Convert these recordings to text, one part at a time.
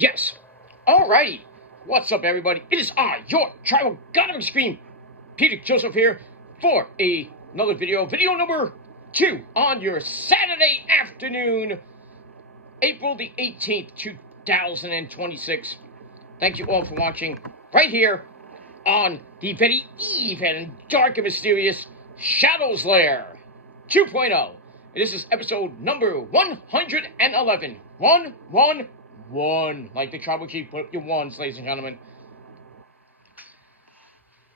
Yes. Alrighty. What's up, everybody? It is I, your Tribal God of Extreme, Peter Joseph here for another video. Video number 2 on your Saturday afternoon, April the 18th, 2026. Thank you all for watching right here on the very evil and dark and mysterious Shadows Lair 2.0. This is episode number 111. 111. Like the tribal chief, put up your ones, ladies and gentlemen.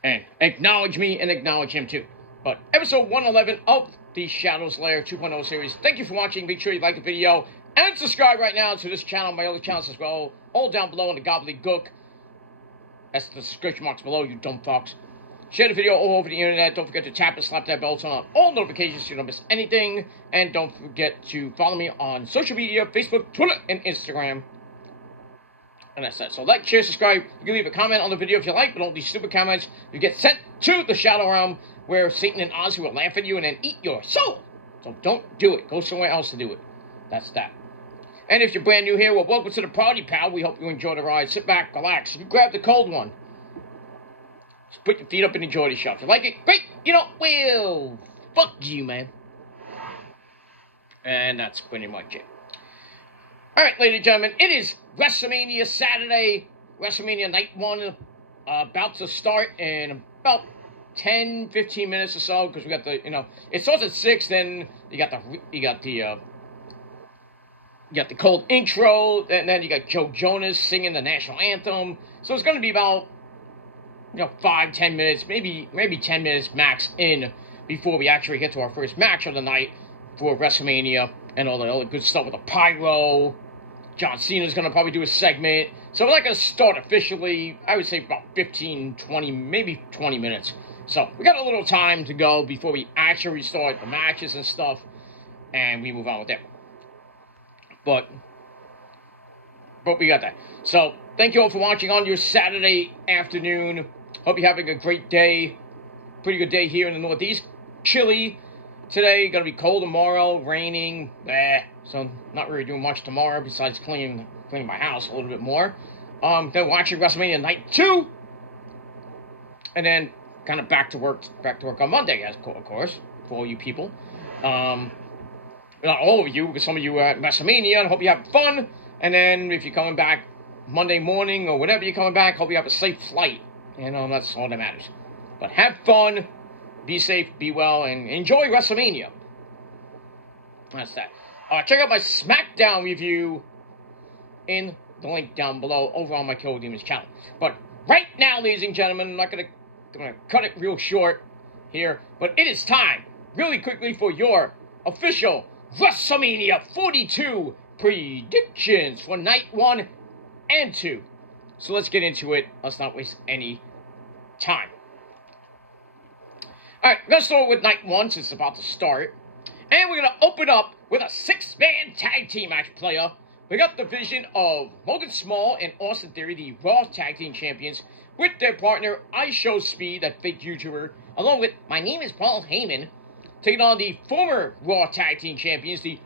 And acknowledge me and acknowledge him too. But episode 111 of the Shadows Lair 2.0 series. Thank you for watching. Make sure you like the video and subscribe right now to this channel, my other channels as well. All down below in the gobbledygook. That's the description marks below, you dumb fucks. Share the video all over the internet. Don't forget to tap and slap that bell to on all notifications so you don't miss anything. And don't forget to follow me on social media, Facebook, Twitter, and Instagram. And that's that. So like, share, subscribe. You can leave a comment on the video if you like, but don't leave stupid comments. You get sent to the Shadow Realm where Satan and Ozzy will laugh at you and then eat your soul. So don't do it. Go somewhere else to do it. That's that. And if you're brand new here, well, welcome to the party, pal. We hope you enjoy the ride. Sit back, relax. You grab the cold one. Just put your feet up and enjoy the show. If you like it, great. You know, well, fuck you, man. And that's pretty much it. Alright, ladies and gentlemen, it is Wrestlemania Saturday. Wrestlemania Night 1 about to start in about 10, 15 minutes or so. Because we got the, it starts at 6, then you got the cold intro, and then you got Joe Jonas singing the national anthem. So it's going to be about, 5-10 minutes, maybe 10 minutes max in before we actually get to our first match of the night for WrestleMania and all the other good stuff with the pyro. John Cena's going to probably do a segment. So we're not going to start officially, I would say about 15, 20, maybe 20 minutes. So we got a little time to go before we actually start the matches and stuff, and we move on with that. But we got that. So, thank you all for watching on your Saturday afternoon. Hope you're having a great day. Pretty good day here in the Northeast. Chilly today. Gonna be cold tomorrow. Raining. So, not really doing much tomorrow besides cleaning my house a little bit more. Then watching WrestleMania Night 2. And then kind of back to work on Monday, of course, for all you people. Not all of you, but some of you are at WrestleMania, and hope you have fun. And then if you're coming back Monday morning or whenever you're coming back, hope you have a safe flight. That's all that matters. But have fun, be safe, be well, and enjoy WrestleMania. That's that. Check out my SmackDown review in the link down below over on my Kill Demons channel. But right now, ladies and gentlemen, I'm not gonna cut it real short here, but it is time, really quickly, for your official WrestleMania 42 predictions for Night 1 and 2. So let's get into it. Let's not waste any time. Alright, we're going to start with Night 1 since it's about to start. And we're going to open up with a 6-man tag team match player. We got the division of Logan Small and Austin Theory, the Raw Tag Team Champions, with their partner, I Show Speed, that fake YouTuber, along with My Name is Paul Heyman, taking on the former Raw Tag Team Champions, the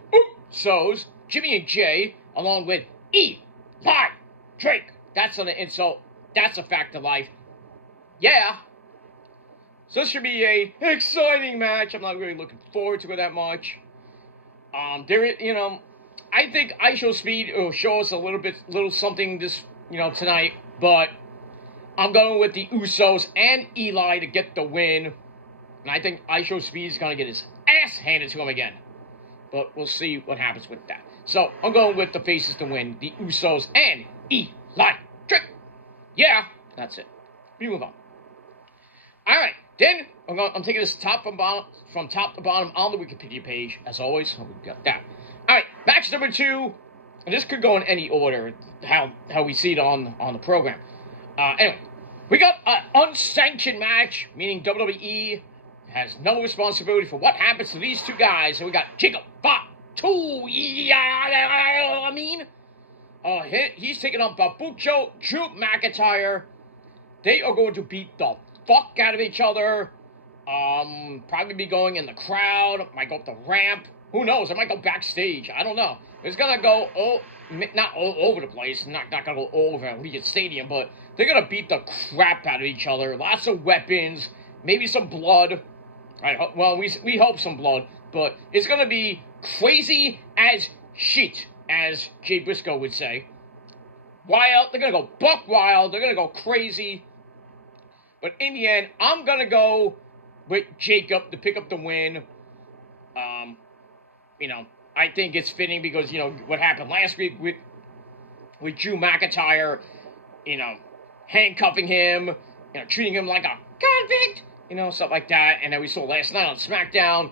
Usos, Jimmy and Jay, along with Eli Drake. That's not an insult. That's a fact of life. Yeah. So this should be a exciting match. I'm not really looking forward to it that much. I think I Show Speed will show us a little something this, tonight, but I'm going with the Usos and Eli to get the win. And I think I Show Speed is going to get his ass handed to him again. But we'll see what happens with that. So, I'm going with the faces to win. The Usos and Eli Drake. Yeah, that's it. We move on. Alright, then I'm taking this from top to bottom on the Wikipedia page, as always. So we got that. Alright, match number 2. And this could go in any order, how we see it on the program. Anyway, we got an unsanctioned match, meaning WWE has no responsibility for what happens to these two guys. So we got Jacob Fatu. He's taking on Babucho, Drew McIntyre. They are going to beat the fuck out of each other. Probably be going in the crowd. Might go up the ramp. Who knows? I might go backstage. I don't know. It's gonna go not all over the place. Not gonna go all over Allegiant Stadium, but they're gonna beat the crap out of each other. Lots of weapons. Maybe some blood. We hope some blood, but it's gonna be crazy as shit, as Jay Briscoe would say. Wild. They're gonna go buck wild. They're gonna go crazy. But in the end, I'm gonna go with Jacob to pick up the win. I think it's fitting because, what happened last week with Drew McIntyre, handcuffing him, treating him like a convict, stuff like that. And then we saw last night on SmackDown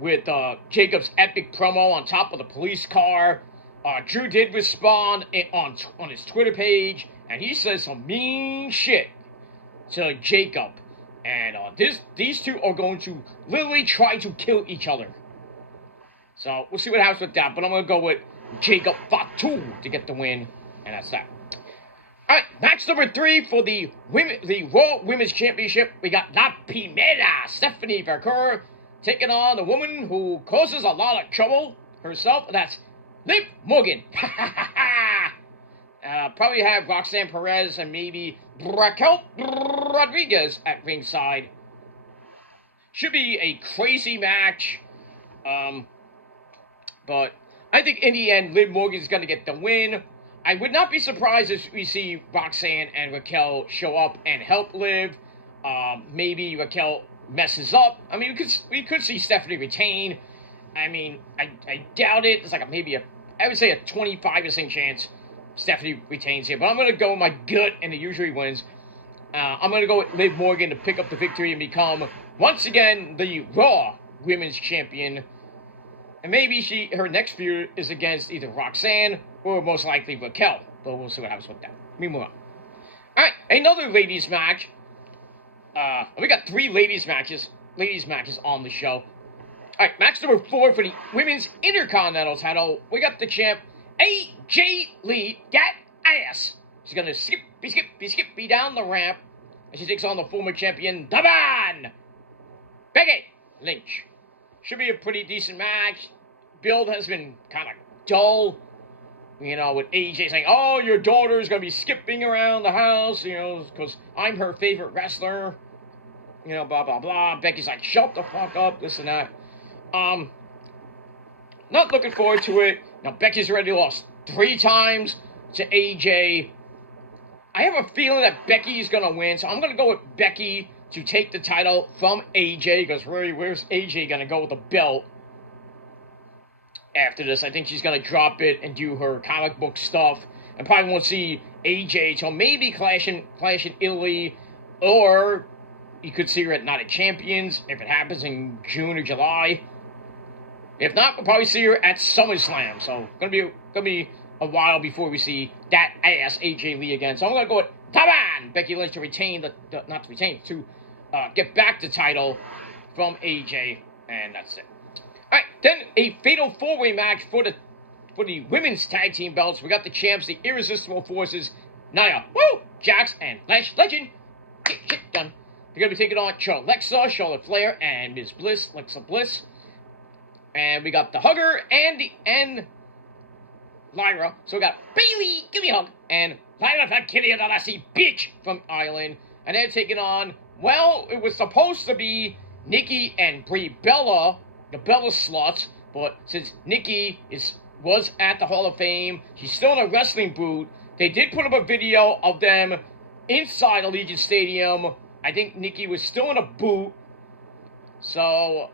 with Jacob's epic promo on top of the police car. Drew did respond on his Twitter page, and he says some mean shit to Jacob. And these two are going to literally try to kill each other. So we'll see what happens with that. But I'm going to go with Jacob Fatu to get the win. And that's that. Alright, match number 3 for the Raw Women's Championship. We got La Primera, Stephanie Vercur, taking on the woman who causes a lot of trouble herself. That's Liv Morgan. Probably have Roxanne Perez and maybe Raquel Rodriguez at ringside. Should be a crazy match. But I think in the end, Liv Morgan is going to get the win. I would not be surprised if we see Roxanne and Raquel show up and help Liv. Maybe Raquel messes up. I mean, we could see Stephanie retain. I mean, I doubt it. It's like I would say a 25% chance Stephanie retains here. But I'm going to go with my gut, and it usually wins. I'm going to go with Liv Morgan to pick up the victory and become, once again, the Raw Women's Champion. And maybe her next feud is against either Roxanne or most likely Raquel. But we'll see what happens with that. Let me move on. Alright, another ladies match. We got 3 ladies matches on the show. Alright, match number 4 for the Women's Intercontinental title. We got the champ, AJ Lee. That ass. She's gonna skippy down the ramp. And she takes on the former champion, the man, Becky Lynch. Should be a pretty decent match. Build has been kind of dull. With AJ saying, oh, your daughter's going to be skipping around the house, because I'm her favorite wrestler. Blah, blah, blah. Becky's like, shut the fuck up, this and that. Not looking forward to it. Now, Becky's already lost 3 times to AJ. I have a feeling that Becky's going to win, so I'm going to go with Becky to take the title from AJ, because really, where's AJ going to go with the belt after this? I think she's going to drop it and do her comic book stuff, and probably won't see AJ till maybe Clash in Italy, or you could see her at Night of Champions, if it happens in June or July. If not, we'll probably see her at SummerSlam, so gonna be a while before we see that ass AJ Lee again. So I'm going to go with Taban Becky Lynch to retain to get back the title from AJ, and that's it. Alright, then a fatal 4-way match for the women's tag team belts. We got the champs, the Irresistible Forces, Nia, Jax, and Lash Legend. Get shit done. They're going to be taking on Alexa, Charlotte Flair, and Ms. Bliss, Alexa Bliss. And we got the Hugger and Lyra. So we got Bayley, give me a hug, and Lyra Valkyria, the lassie bitch from Ireland. And they're taking on, it was supposed to be Nikki and Brie Bella, the Bella sluts, but since Nikki was at the Hall of Fame, she's still in a wrestling boot. They did put up a video of them inside Allegiant Stadium. I think Nikki was still in a boot. So,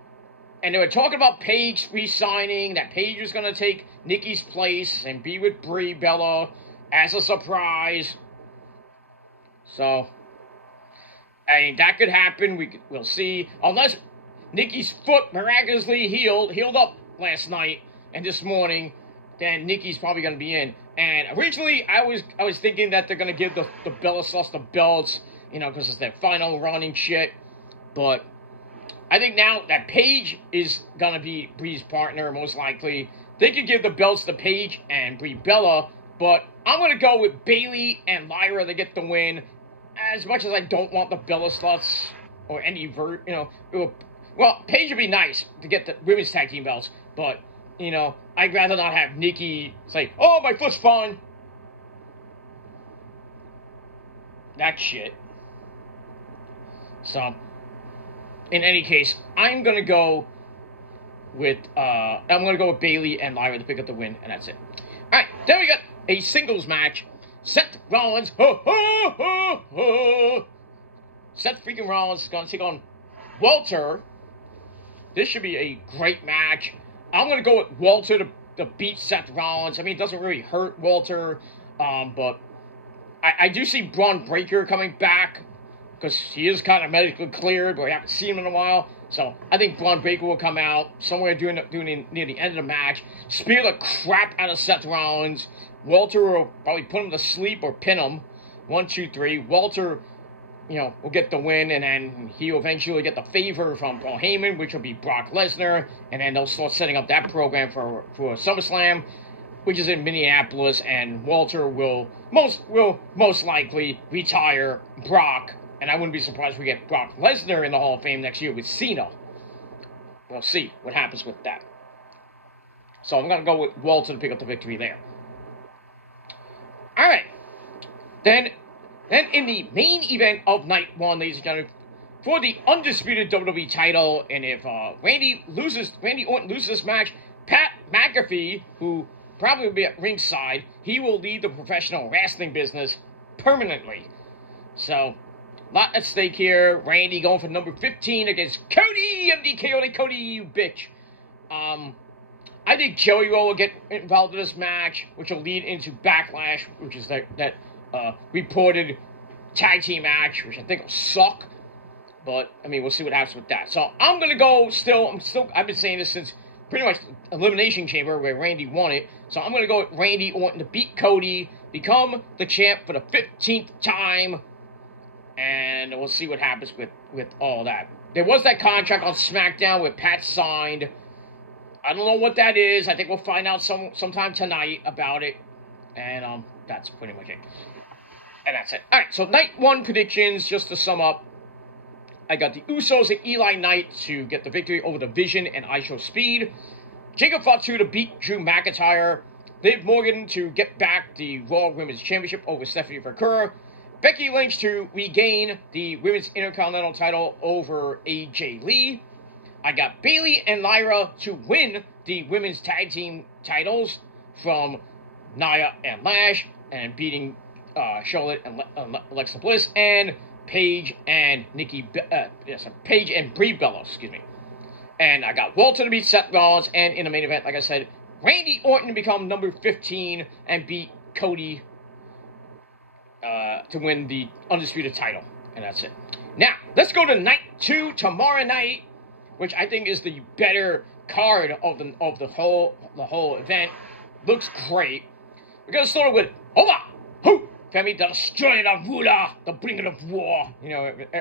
and they were talking about Paige re-signing, that Paige was going to take Nikki's place and be with Brie Bella as a surprise. So, I mean, that could happen. We'll see. Unless Nikki's foot miraculously healed up last night and this morning, then Nikki's probably going to be in. And originally, I was thinking that they're going to give the Bella Sluts the belts, because it's their final running shit. But I think now that Paige is going to be Brie's partner, most likely, they could give the belts to Paige and Brie Bella. But I'm going to go with Bayley and Lyra to get the win. As much as I don't want the Bella Sluts or any well, Paige would be nice to get the women's tag team belts, but I'd rather not have Nikki say, "Oh, my foot's fine." That shit. So, in any case, I'm gonna go with Bayley and Lyra to pick up the win, and that's it. All right, then we got a singles match. Seth Rollins, Seth freaking Rollins is gonna take on Walter. This should be a great match. I'm gonna go with Walter to beat Seth Rollins. I mean, it doesn't really hurt Walter, but I do see Braun Breaker coming back because he is kind of medically cleared, but we haven't seen him in a while. So I think Braun Breaker will come out somewhere near the end of the match, spear the crap out of Seth Rollins. Walter will probably put him to sleep or pin him. 1, 2, 3. Walter, will get the win, and then he'll eventually get the favor from Paul Heyman, which will be Brock Lesnar, and then they'll start setting up that program for SummerSlam, which is in Minneapolis, and Walter will most likely retire Brock, and I wouldn't be surprised if we get Brock Lesnar in the Hall of Fame next year with Cena. We'll see what happens with that. So I'm going to go with Walter to pick up the victory there. All right. Then in the main event of night 1, ladies and gentlemen, for the undisputed WWE title, and if Randy Orton loses this match, Pat McAfee, who probably will be at ringside, he will lead the professional wrestling business permanently. So, a lot at stake here. Randy going for number 15 against Cody, MDK, Cody, you bitch. I think Joey will get involved in this match, which will lead into Backlash, which is that reported tag team match, which I think will suck. But, I mean, we'll see what happens with that. So, I'm going to go I've been saying this since pretty much Elimination Chamber, where Randy won it. So, I'm going to go with Randy Orton to beat Cody, become the champ for the 15th time, and we'll see what happens with all that. There was that contract on SmackDown where Pat signed. I don't know what that is. I think we'll find out sometime tonight about it. And that's pretty much it. And that's it. All right, so night 1 predictions, just to sum up. I got the Usos and Eli Knight to get the victory over the Vision and ISHO Speed. Jacob Fatu to beat Drew McIntyre. Liv Morgan to get back the Raw Women's Championship over Stephanie Vercurra. Becky Lynch to regain the Women's Intercontinental title over AJ Lee. I got Bayley and Lyra to win the Women's Tag Team titles from Nia and Lash, and beating Charlotte and Alexa Bliss, and Paige and Paige and Brie Bella, excuse me. And I got Walter to beat Seth Rollins, and in the main event, like I said, Randy Orton to become number 15 and beat Cody to win the undisputed title, and that's it. Now, let's go to night 2 tomorrow night, which I think is the better card of the whole event. Looks great. We're gonna start with Oba, who Femi, the destroyer of ruler, the bringer of war.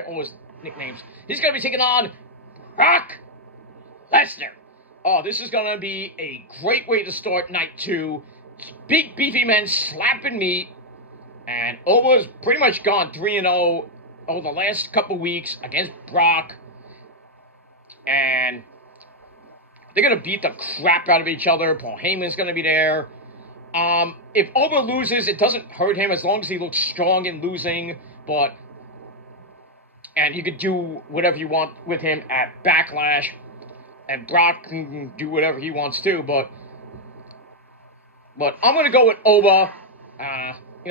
All his nicknames. He's gonna be taking on Brock Lesnar. Oh, this is gonna be a great way to start night 2. Big beefy men slapping meat, and Oba's pretty much gone 3-0 over the last couple weeks against Brock. And they're going to beat the crap out of each other. Paul Heyman's going to be there. If Oba loses, it doesn't hurt him as long as he looks strong in losing. And you could do whatever you want with him at Backlash. And Brock can do whatever he wants to. But I'm going to go with Oba.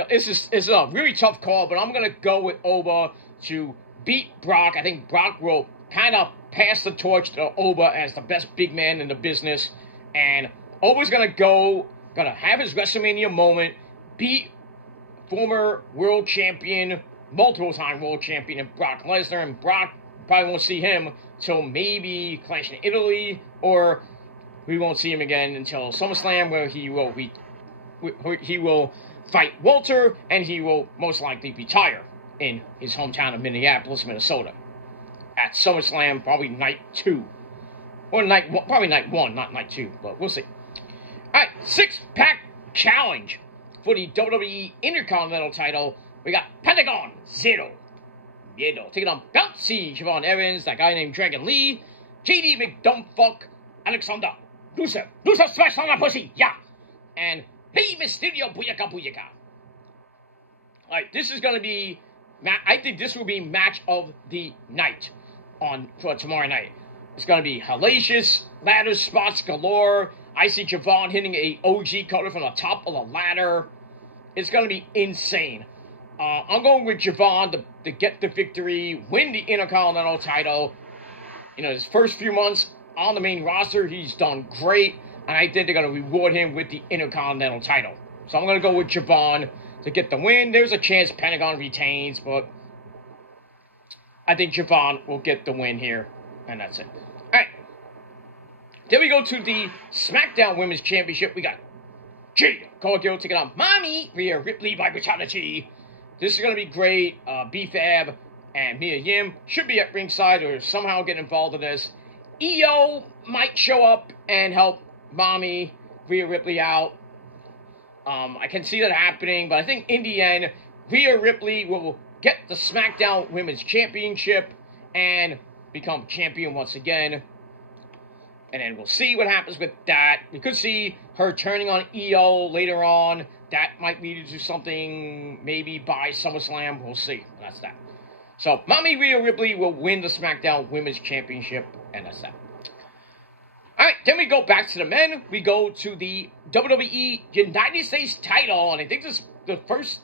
This is a really tough call, but I'm going to go with Oba to beat Brock. I think Brock will kind of pass the torch to Oba as the best big man in the business, and Oba's gonna have his WrestleMania moment, beat former world champion, multiple-time world champion, and Brock Lesnar, and Brock probably won't see him till maybe Clash in Italy, or we won't see him again until SummerSlam, where he will fight Walter, and he will most likely retire in his hometown of Minneapolis, Minnesota. At SummerSlam, probably night 2. Or probably night 1, not night 2, but we'll see. Alright, 6-pack challenge for the WWE Intercontinental title. We got Pentagon, Zero, miedo. Taking on Bouncy Javon Evans, that guy named Dragon Lee, JD McDumbfuck, Alexander. Rusev smash on that pussy, yeah. And Hey Mysterio, booyaka booyaka. Alright, this is going to be, I think this will be match of the night for tomorrow night. It's going to be hellacious, ladder spots galore. I see Javon hitting a OG cutter from the top of the ladder. It's going to be insane. I'm going with Javon to get the victory, win the Intercontinental title. You know, his first few months on the main roster, he's done great. And I think they're going to reward him with the Intercontinental title. So I'm going to go with Javon to get the win. There's a chance Pentagon retains, but I think Javon will get the win here. And that's it. Alright. Then we go to the SmackDown Women's Championship. We got Jade Cargill taking on Mommy Rhea Ripley by Brutality. This is going to be great. B-Fab and Mia Yim should be at ringside or somehow get involved in this. EO might show up and help Mommy Rhea Ripley out. I can see that happening, but I think in the end, Rhea Ripley will get the SmackDown Women's Championship and become champion once again. And then we'll see what happens with that. We could see her turning on EO later on. That might lead to something maybe by SummerSlam. We'll see. That's that. So, Mommy Rhea Ripley will win the SmackDown Women's Championship, and that's that. Alright, then we go back to the men. We go to the WWE United States title, and I think this is the first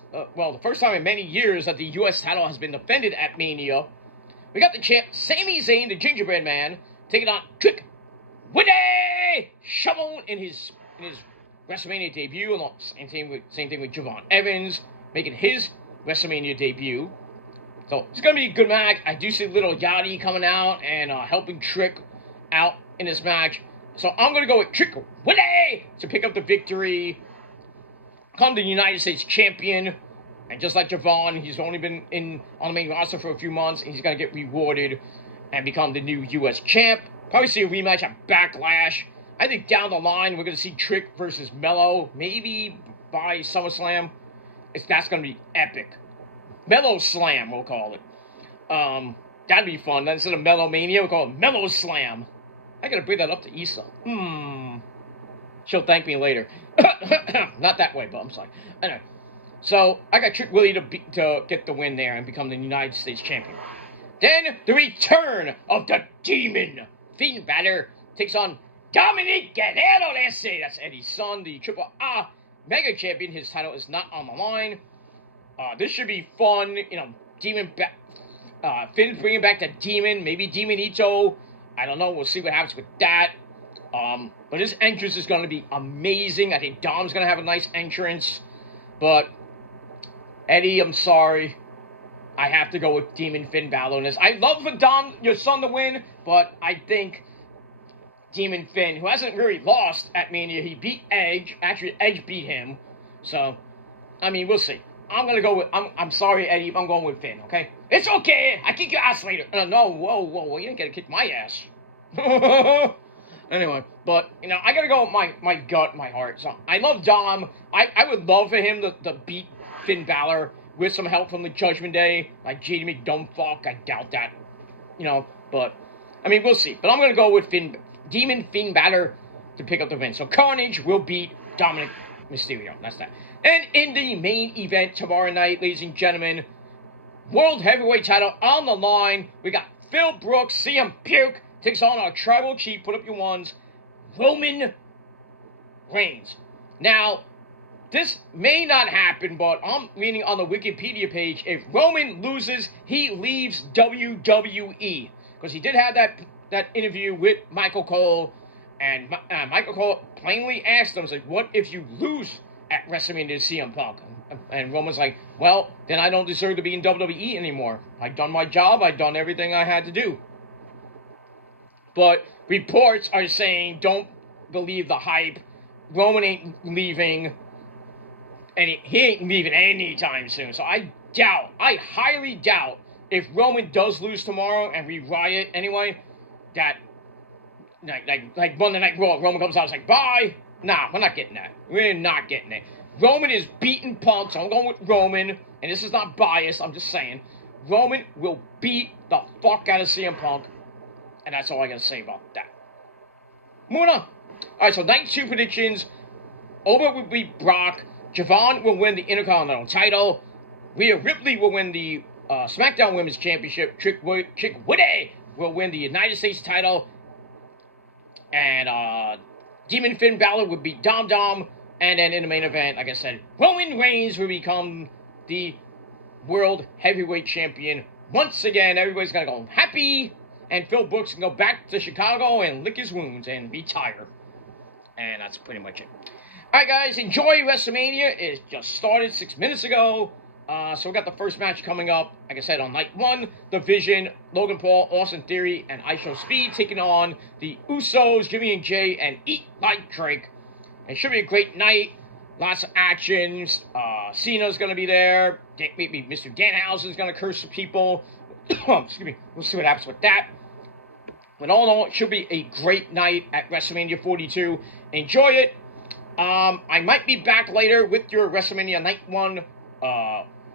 time in many years that the U.S. title has been defended at Mania. We got the champ, Sami Zayn, the Gingerbread Man, taking on Trick Willie Shovel in his WrestleMania debut. Same thing with Javon Evans, making his WrestleMania debut. So, it's going to be a good match. I do see little Yachty coming out and helping Trick out in this match. So, I'm going to go with Trick Willie to pick up the victory. Become the United States champion. And just like Javon, he's only been on the main roster for a few months. And he's going to get rewarded and become the new U.S. champ. Probably see a rematch at Backlash. I think down the line, we're going to see Trick versus Mello. Maybe by SummerSlam. That's going to be epic. Mellow Slam, we'll call it. That'd be fun. Then instead of Mellow Mania, we'll call it Mellow Slam. I gotta bring that up to Issa. She'll thank me later. Not that way, but I'm sorry. Anyway, so I got Trick Willie to get the win there and become the United States champion. Then the return of the Demon Finn Balor takes on Dominic Guerrero. That's Eddie's son, the Triple A Mega Champion. His title is not on the line. This should be fun. You know, Finn's bringing back the Demon. Maybe Demon Ito. I don't know. We'll see what happens with that. But his entrance is going to be amazing. I think Dom's going to have a nice entrance. But Eddie, I'm sorry. I have to go with Demon Finn Balor in this. I love for Dom, your son, to win. But I think Demon Finn, who hasn't really lost at Mania, he beat Edge. Actually, Edge beat him. So, I mean, we'll see. I'm going to go with, I'm sorry, Eddie, I'm going with Finn, okay? It's okay, I kick your ass later. No, whoa, you ain't going to kick my ass. Anyway, but, you know, I got to go with my gut, my heart. So, I love Dom. I would love for him to beat Finn Balor with some help from the Judgment Day, like JD McDumbfuck. I doubt that, you know, but, I mean, we'll see. But I'm going to go with Demon Finn Balor to pick up the win. So, Carnage will beat Dominic Mysterio. That's that. And in the main event tomorrow night, ladies and gentlemen, World Heavyweight title on the line. We got Phil Brooks, CM Punk takes on our Tribal Chief, put up your ones, Roman Reigns. Now, this may not happen, but I'm reading on the Wikipedia page, if Roman loses, he leaves WWE. Because he did have that interview with Michael Cole, and Michael Cole plainly asked him, like, what if you lose at WrestleMania to CM Punk? And Roman's like, well, then I don't deserve to be in WWE anymore. I've done my job. I've done everything I had to do. But reports are saying, don't believe the hype. Roman ain't leaving. And he ain't leaving anytime soon. So I highly doubt, if Roman does lose tomorrow and we riot anyway, that, like Monday Night Raw, Roman comes out and is like, bye. Nah, we're not getting that. We're not getting it. Roman is beating Punk, so I'm going with Roman. And this is not biased, I'm just saying. Roman will beat the fuck out of CM Punk. And that's all I gotta say about that. Moving on. Alright, so night 2 predictions. Oba will beat Brock. Javon will win the Intercontinental title. Rhea Ripley will win the SmackDown Women's Championship. Trick Willie will win the United States title. And Demon Finn Balor would beat Dom Dom. And then in the main event, like I said, Roman Reigns will become the World Heavyweight Champion. Once again, everybody's going to go happy. And Phil Brooks can go back to Chicago and lick his wounds and retire. And that's pretty much it. Alright guys, enjoy WrestleMania. It just started 6 minutes ago. So we got the first match coming up. Like I said, on night 1, The Vision, Logan Paul, Austin Theory, and ISO Speed taking on the Usos, Jimmy and Jay, and Eat Like Drake. It should be a great night. Lots of actions. Cena's going to be there. Maybe Mr. Danhausen's going to curse some people. Excuse me. We'll see what happens with that. But all in all, it should be a great night at WrestleMania 42. Enjoy it. I might be back later with your WrestleMania Night 1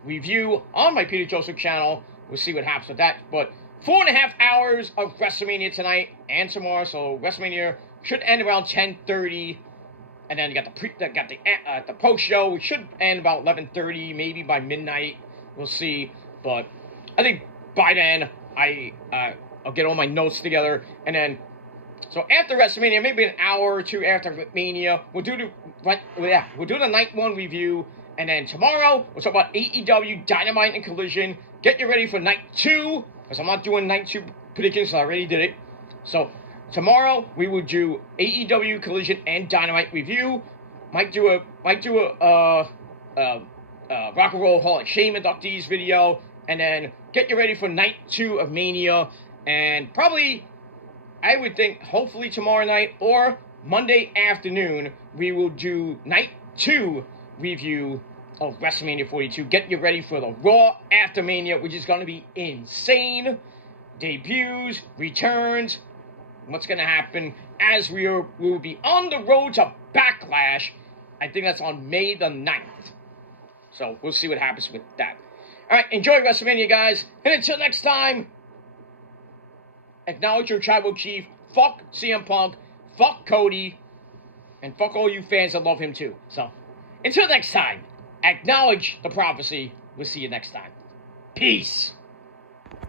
review on my Peter Joseph channel. We'll see what happens with that. But 4.5 hours of WrestleMania tonight and tomorrow. So WrestleMania should end around 10:30. And then you got the post show, which should end about 11:30, maybe by midnight. We'll see. But I think by then I'll get all my notes together, and then so after WrestleMania, maybe an hour or two after Mania, we'll do the night 1 review, and then tomorrow we'll talk about AEW Dynamite and Collision. Get you ready for night 2, because I'm not doing night 2 predictions, I already did it. So tomorrow we will do AEW Collision and Dynamite review. Might do a Rock and Roll Hall of Shame inductees video, and then get you ready for night 2 of Mania. And probably, I would think, hopefully tomorrow night or Monday afternoon, we will do night 2 review of WrestleMania 42. Get you ready for the Raw after Mania, which is going to be insane. Debuts, returns, what's going to happen as we will be on the road to Backlash. I think that's on May the 9th. So we'll see what happens with that. Alright, enjoy WrestleMania, guys. And until next time, acknowledge your tribal chief. Fuck CM Punk. Fuck Cody. And fuck all you fans that love him too. So, until next time, acknowledge the prophecy. We'll see you next time. Peace.